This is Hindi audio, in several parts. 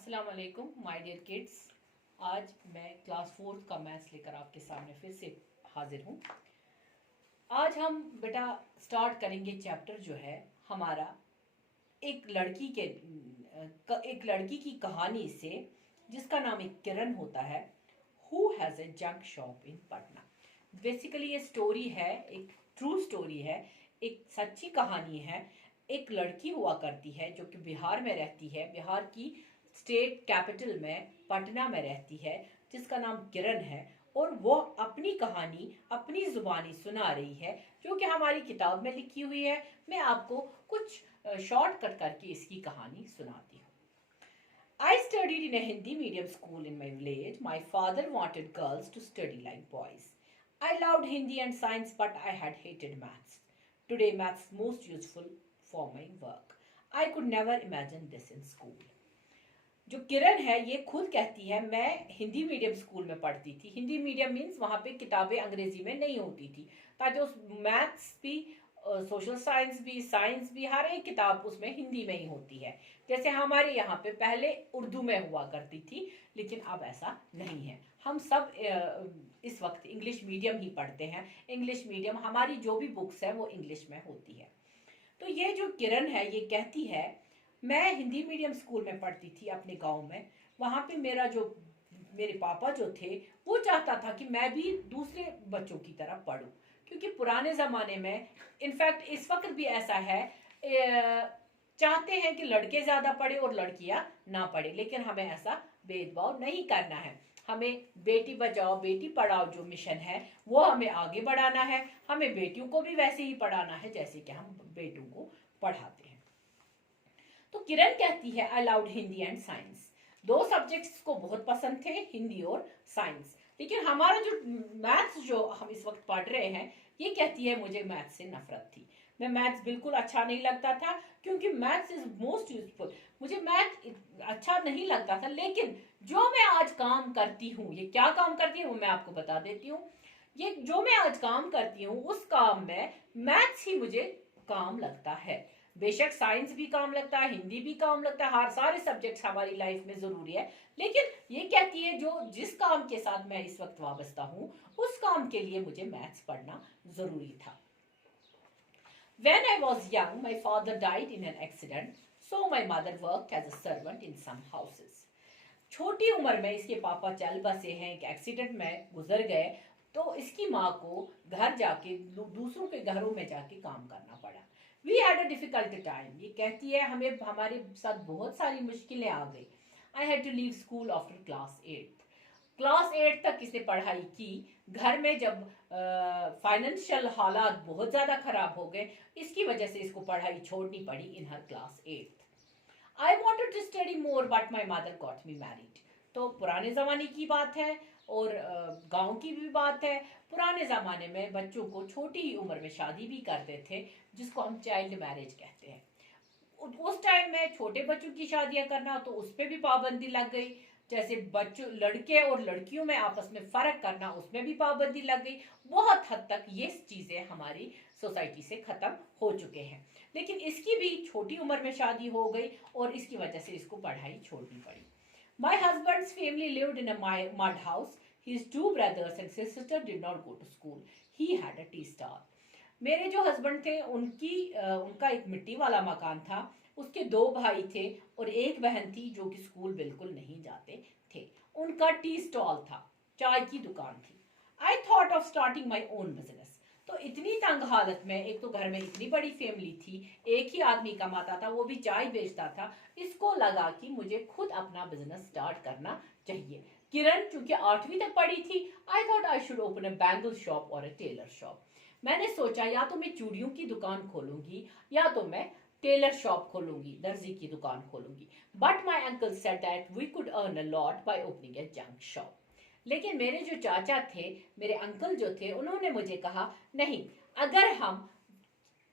अस्सलाम वालेकुम माय डियर किड्स। आज मैं क्लास 4 का मैथ्स लेकर आपके सामने फिर से हाजिर हूँ। आज हम बेटा स्टार्ट करेंगे चैप्टर जो है हमारा एक लड़की की कहानी से, जिसका नाम एक किरण होता है। Who has a junk shop in Patna. Basically ये स्टोरी है, एक ट्रू स्टोरी है, एक सच्ची कहानी है। एक लड़की हुआ करती है जो कि बिहार में रहती है, बिहार की स्टेट कैपिटल में पटना में रहती है, जिसका नाम किरण है। और वो अपनी कहानी अपनी जुबानी सुना रही है, जो कि हमारी किताब में लिखी हुई है। मैं आपको कुछ शॉर्टकट करके इसकी कहानी सुनाती हूँ। I studied in a Hindi medium school in my village. My father wanted girls to study like boys. I loved Hindi and science, but I had hated maths. Today, maths is most useful for my work. I could never imagine this in school. जो किरण है ये खुद कहती है, मैं हिंदी मीडियम स्कूल में पढ़ती थी। हिंदी मीडियम मीन्स वहाँ पे किताबें अंग्रेजी में नहीं होती थी, ताकि उस मैथ्स भी, सोशल साइंस भी, साइंस भी, हर एक किताब उसमें हिंदी में ही होती है। जैसे हमारे यहाँ पे पहले उर्दू में हुआ करती थी, लेकिन अब ऐसा नहीं है। हम सब इस वक्त इंग्लिश मीडियम ही पढ़ते हैं। इंग्लिश मीडियम हमारी जो भी बुक्स है वो इंग्लिश में होती है। तो ये जो किरण है ये कहती है, मैं हिंदी मीडियम स्कूल में पढ़ती थी अपने गांव में। वहाँ पे मेरे पापा जो थे वो चाहता था कि मैं भी दूसरे बच्चों की तरह पढूं, क्योंकि पुराने ज़माने में, इनफैक्ट इस वक्त भी ऐसा है, चाहते हैं कि लड़के ज़्यादा पढ़े और लड़कियां ना पढ़े, लेकिन हमें ऐसा भेदभाव नहीं करना है। हमें बेटी बचाओ बेटी पढ़ाओ जो मिशन है वो हमें आगे बढ़ाना है। हमें बेटियों को भी वैसे ही पढ़ाना है जैसे कि हम बेटों को पढ़ाते हैं। तो किरण कहती है, I loved Hindi and science. दो सब्जेक्ट्स को बहुत पसंद थे, हिंदी और साइंस। लेकिन हमारा जो मैथ्स जो हम इस वक्त पढ़ रहे हैं, ये कहती है मुझे मैथ्स से नफरत थी। मैं मैथ्स बिल्कुल अच्छा नहीं लगता था, क्योंकि मैथ्स इज मोस्ट यूजफुल। मुझे मैथ अच्छा नहीं लगता था, लेकिन जो मैं आज काम करती हूँ, ये क्या काम करती हूँ मैं आपको बता देती हूँ। ये जो मैं आज काम करती हूँ उस काम में मैथ्स ही मुझे काम लगता है। बेशक साइंस भी काम लगता है, हिंदी भी काम लगता है, हर सारे सब्जेक्ट्स हमारी लाइफ में जरूरी है, लेकिन ये कहती है जो जिस काम के साथ मैं इस वक्त वाबस्ता हूं उस काम के लिए मुझे मैथ्स पढ़ना जरूरी था। When I was young, my father died in an accident, so my mother worked as a servant in some houses. छोटी उम्र में इसके पापा चल बसे हैं, एक एक्सीडेंट में गुजर गए, तो इसकी माँ को घर जाके दूसरों के घरों में जाके काम करना पड़ा। We had a difficult time. ये कहती है हमें हमारे साथ बहुत सारी मुश्किलें आ गई। I had to leave school after class 8 तक इसने पढ़ाई की। घर में जब फाइनेंशियल हालात बहुत ज़्यादा खराब हो गए, इसकी वजह से इसको पढ़ाई छोड़नी पड़ी in her class 8। I wanted to study more but my mother got me married. तो पुराने ज़माने की बात है और गांव की भी बात है। पुराने ज़माने में बच्चों को छोटी ही उम्र में शादी भी करते थे, जिसको हम चाइल्ड मैरिज कहते हैं। उस टाइम में छोटे बच्चों की शादियां करना, तो उस पर भी पाबंदी लग गई। जैसे बच्चों, लड़के और लड़कियों में आपस में फ़र्क करना, उसमें भी पाबंदी लग गई। बहुत हद तक ये चीज़ें हमारी सोसाइटी से ख़त्म हो चुके हैं, लेकिन इसकी भी छोटी उम्र में शादी हो गई और इसकी वजह से इसको पढ़ाई छोड़नी पड़ी। My husband's family lived in a mud house. His two brothers and sister did not go to school. He had a tea stall. मेरे जो हस्बैंड थे उनका एक मिट्टी वाला मकान था। उसके 2 भाई थे और एक बहन थी जो कि स्कूल बिल्कुल नहीं जाते थे। उनका टी स्टॉल था, चाय की दुकान थी। I thought of starting my own business. तो इतनी तंग हालत में, एक तो घर में इतनी बड़ी फैमिली थी, एक ही आदमी कमाता था, वो भी चाय बेचता था। इसको लगा कि मुझे खुद अपना बिजनेस स्टार्ट करना चाहिए। किरण चूंकि 8वीं तक पढ़ी थी, I thought I should open a bangle shop और अ टेलर शॉप। मैंने सोचा या तो मैं चूड़ियों की दुकान खोलूंगी या तो मैं टेलर शॉप खोलूंगी, दर्जी की दुकान खोलूंगी। But my uncle said that we could earn a lot by opening a junk shop. लेकिन मेरे जो चाचा थे, मेरे अंकल जो थे, उन्होंने मुझे कहा नहीं, अगर हम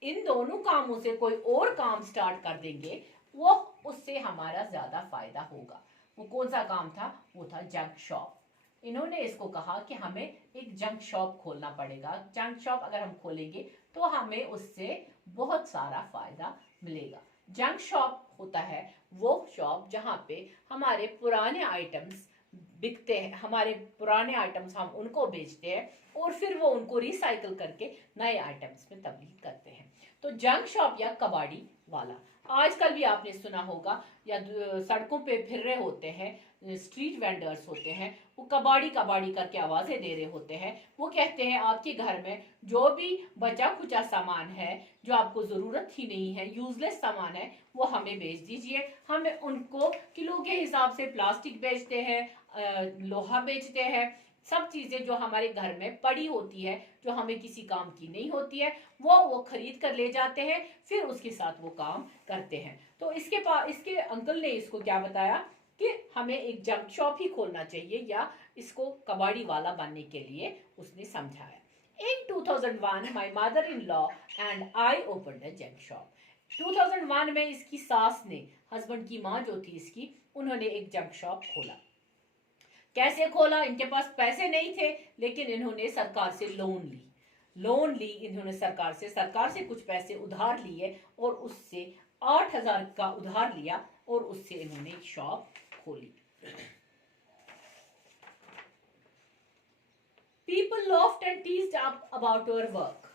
इन दोनों कामों से कोई और काम स्टार्ट कर देंगे वो उससे हमारा ज्यादा फायदा होगा। वो कौन सा काम था? वो था जंक शॉप। इन्होंने इसको कहा कि हमें एक जंक शॉप खोलना पड़ेगा। जंक शॉप अगर हम खोलेंगे तो हमें उससे बहुत सारा फायदा मिलेगा। जंक शॉप होता है वो शॉप जहाँ पे हमारे पुराने आइटम्स बिकते हैं, हमारे पुराने आइटम्स हम उनको बेचते हैं और फिर वो उनको रिसाइकल करके नए आइटम्स में तब्दील करते हैं। तो जंक शॉप या कबाड़ी वाला, आजकल भी आपने सुना होगा या सड़कों पे फिर रहे होते हैं, स्ट्रीट वेंडर्स होते हैं, वो कबाड़ी कबाड़ी करके आवाजें दे रहे होते हैं। वो कहते हैं आपके घर में जो भी बचा खुचा सामान है, जो आपको जरूरत ही नहीं है, यूजलेस सामान है, वो हमें बेच दीजिए। हमें उनको किलो के हिसाब से प्लास्टिक बेचते हैं, लोहा बेचते हैं, सब चीजें जो हमारे घर में पड़ी होती है, जो हमें किसी काम की नहीं होती है, वो खरीद कर ले जाते हैं, फिर उसके साथ वो काम करते हैं। तो इसके पास इसके अंकल ने इसको क्या बताया कि हमें एक जंक शॉप ही खोलना चाहिए, या इसको कबाड़ी वाला बनने के लिए उसने समझाया। In 2001, my mother-in-law and I opened a junk shop. 2001 में इसकी सास ने, हस्बैंड की माँ जो थी इसकी, उन्होंने एक जंक शॉप खोला। कैसे खोला? इनके पास पैसे नहीं थे, लेकिन इन्होंने सरकार से लोन ली इन्होंने सरकार से कुछ पैसे उधार लिए और उससे 8,000 का उधार लिया और उससे इन्होंने एक शॉप खोली। People laughed and teased up about our work.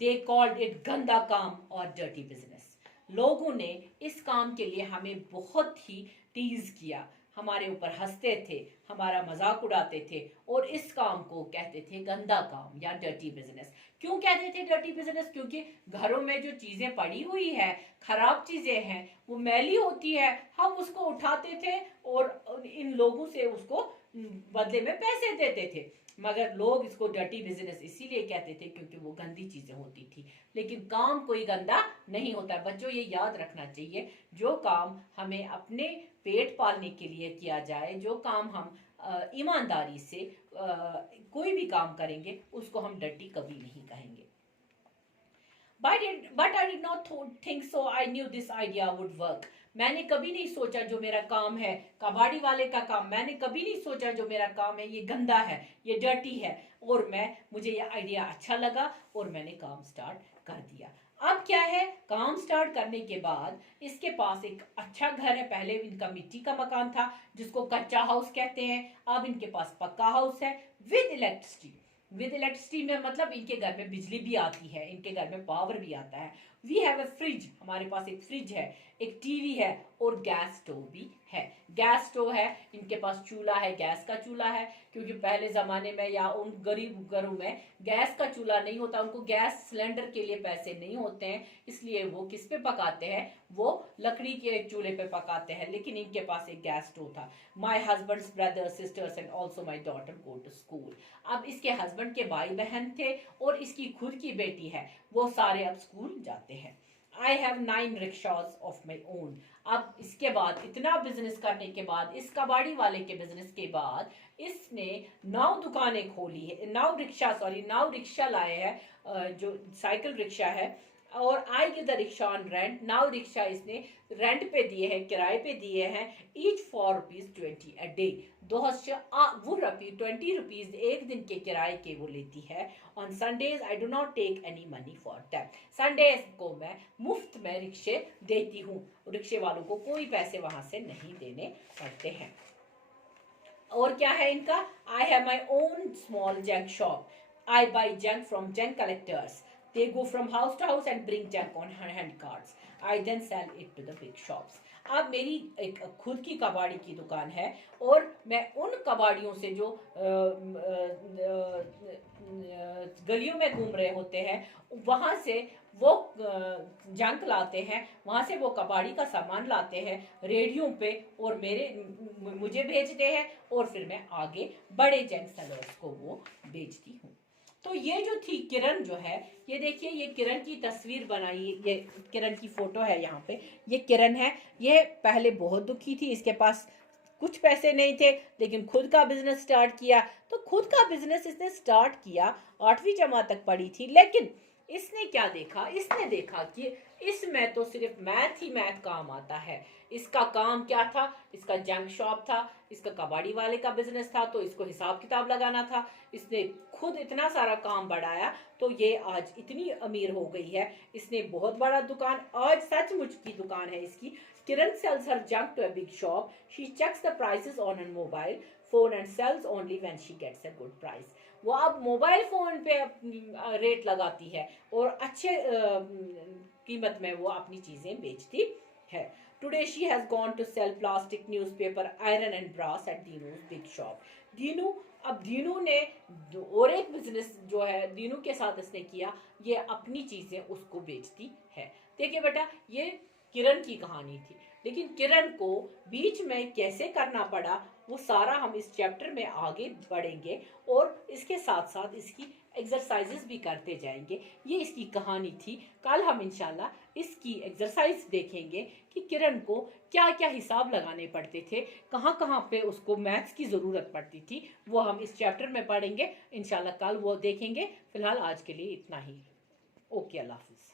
They called it गंदा काम और dirty business. लोगों ने इस काम के लिए हमें बहुत ही टीज किया, हमारे ऊपर हंसते थे, हमारा मजाक उड़ाते थे और इस काम को कहते थे गंदा काम या डर्टी बिजनेस। क्यों कहते थे डर्टी बिजनेस? क्योंकि घरों में जो चीजें पड़ी हुई है, खराब चीजें हैं, वो मैली होती है, हम उसको उठाते थे और इन लोगों से उसको बदले में पैसे देते थे। मगर लोग इसको डर्टी बिजनेस इसीलिए कहते थे क्योंकि वो गंदी चीजें होती थी। लेकिन काम कोई गंदा नहीं होता। बच्चों ये याद रखना चाहिए, जो काम हमें अपने पेट पालने के लिए किया जाए, जो काम हम ईमानदारी से कोई भी काम करेंगे, उसको हम डर्टी कभी नहीं कहेंगे। But I did not think so. I knew this idea would work. मैंने कभी नहीं सोचा जो मेरा काम है, कबाड़ी वाले का काम, मैंने कभी नहीं सोचा जो मेरा काम है ये गंदा है, ये डर्टी है, और मुझे ये आइडिया अच्छा लगा और मैंने काम स्टार्ट कर दिया। अब क्या है, काम स्टार्ट करने के बाद इसके पास एक अच्छा घर है। पहले इनका मिट्टी का मकान था जिसको कच्चा हाउस कहते हैं, अब इनके पास पक्का हाउस है विद इलेक्ट्रिसिटी में मतलब इनके घर में बिजली भी आती है, इनके घर में पावर भी आता है। वी हैव ए फ्रिज, हमारे पास एक फ्रिज है, एक टीवी है और गैस स्टोव भी है। गैस स्टोव है, इनके पास चूल्हा है, गैस का चूल्हा है, क्योंकि पहले जमाने में या उन गरीब घरों में गैस का चूल्हा नहीं होता, उनको गैस सिलेंडर के लिए पैसे नहीं होते हैं, इसलिए वो किस पे पकाते हैं, वो लकड़ी के चूल्हे पे पकाते हैं। लेकिन इनके पास एक गैस स्टोव था। My husband's brothers sisters and also my daughter go to school. अब इसके हस्बैंड के भाई बहन थे और इसकी खुद की बेटी है, वो सारे अब स्कूल जाते हैं। I have 9 rickshaws of my own. अब इसके बाद इतना बिजनेस करने के बाद, इस कबाड़ी वाले के बिजनेस के बाद, इसने 9 दुकानें खोली है, 9 रिक्शा लाए हैं, जो साइकिल रिक्शा है, और I give the rickshaw on rent. 9 rickshaw इसने रेंट पे दिए हैं, किराए पे दिए हैं, ईच ₹4.20 a day। 20 रुपीज एक दिन के किराए के वो लेती है। On Sundays I do not take any money for that. Sundays को मैं मुफ्त में रिक्शे देती हूँ, रिक्शे वालों को कोई पैसे वहां से नहीं देने पड़ते हैं। और क्या है इनका, I have my own small junk shop. I buy junk from junk collectors. They go from house to house and bring junk on hand carts. I then sell it to the big shops. अब मेरी एक खुद की कबाड़ी की दुकान है और मैं उन कबाड़ियों से जो गलियों में घूम रहे होते हैं, वहां से वो जंक लाते हैं, वहां से वो कबाड़ी का सामान लाते हैं रेडियो पे और मुझे भेजते हैं और फिर मैं आगे बड़े जंक सेलर्स को वो बेचती हूँ। तो ये जो थी किरण जो है, ये देखिए, ये किरण की तस्वीर बनाई, ये किरण की फोटो है यहाँ पे। ये किरण है, ये पहले बहुत दुखी थी, इसके पास कुछ पैसे नहीं थे, लेकिन खुद का बिजनेस स्टार्ट किया। तो खुद का बिजनेस इसने स्टार्ट किया, 8वीं जमात तक पढ़ी थी, लेकिन इसने क्या देखा, इसने देखा कि इसमें तो सिर्फ मैथ ही मैथ काम आता है। इसका काम क्या था, इसका जंक शॉप था, इसका कबाड़ी वाले का बिजनेस था, तो इसको हिसाब किताब लगाना था। इसने खुद इतना सारा काम बढ़ाया तो ये आज इतनी अमीर हो गई है। इसने बहुत बड़ा दुकान, आज सचमुच की दुकान है इसकी, Kiran sells her junk to a big shop. She checks the prices on her mobile phone and sells only when she gets a good price. वो अब मोबाइल फोन पे रेट लगाती है और अच्छे कीमत में वो अपनी चीजें बेचती है. Today she has gone to sell plastic, newspaper, iron and brass at Dinu's big shop. Dinu ने और एक बिजनेस जो है दीनू के साथ इसने किया, ये अपनी चीजें उसको बेचती है. देखिए बेटा, ये किरण की कहानी थी, लेकिन किरण को बीच में कैसे करना पड़ा वो सारा हम इस चैप्टर में आगे बढ़ेंगे और इसके साथ साथ इसकी एक्सरसाइजेस भी करते जाएंगे. ये इसकी कहानी थी. कल हम इंशाल्लाह इसकी एक्सरसाइज देखेंगे कि किरण को क्या क्या हिसाब लगाने पड़ते थे, कहाँ कहाँ पे उसको मैथ्स की ज़रूरत पड़ती थी, वो हम इस चैप्टर में पढ़ेंगे इंशाल्लाह. कल वो देखेंगे. फिलहाल आज के लिए इतना ही. ओके, अल्लाह हाफिज़.